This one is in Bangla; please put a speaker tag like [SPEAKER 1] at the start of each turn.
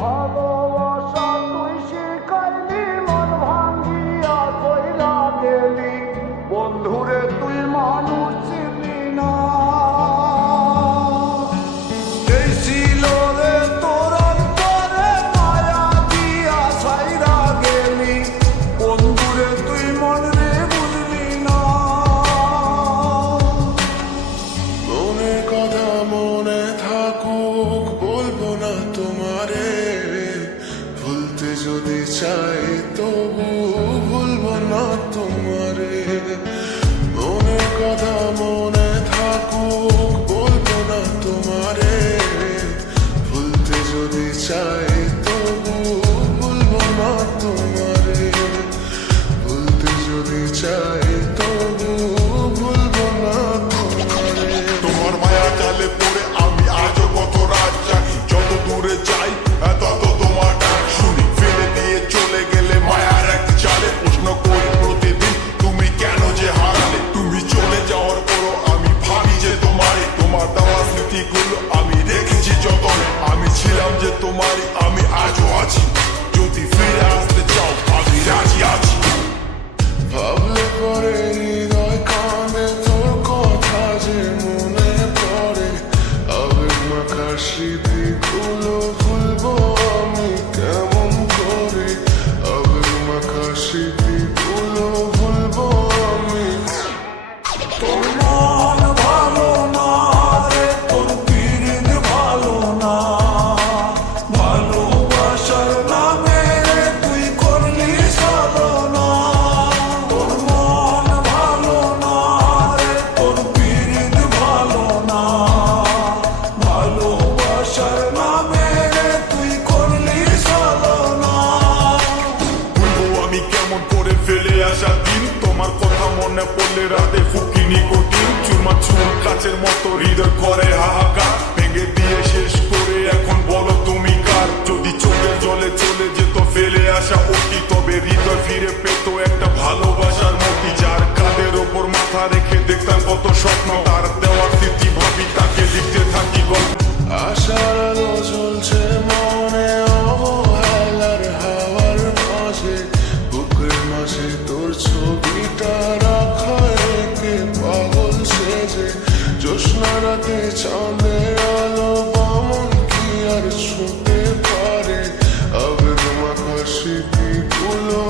[SPEAKER 1] harbor. সর্বদা মনে থাকুক বলব না তোমারে। ভুলতে যদি চাই
[SPEAKER 2] আমি দেখেছি জগৎ আমি ছিলাম যে তোমারই
[SPEAKER 1] মনে
[SPEAKER 2] পড়লে রাতে ফুকিনি কঠিন চুমা চুম কাছের মতো হৃদয় করে হাহা হাতে চলে
[SPEAKER 1] আলো বামন কি আর ছুতে পারে? আবেগ মাখাশি দিগুলো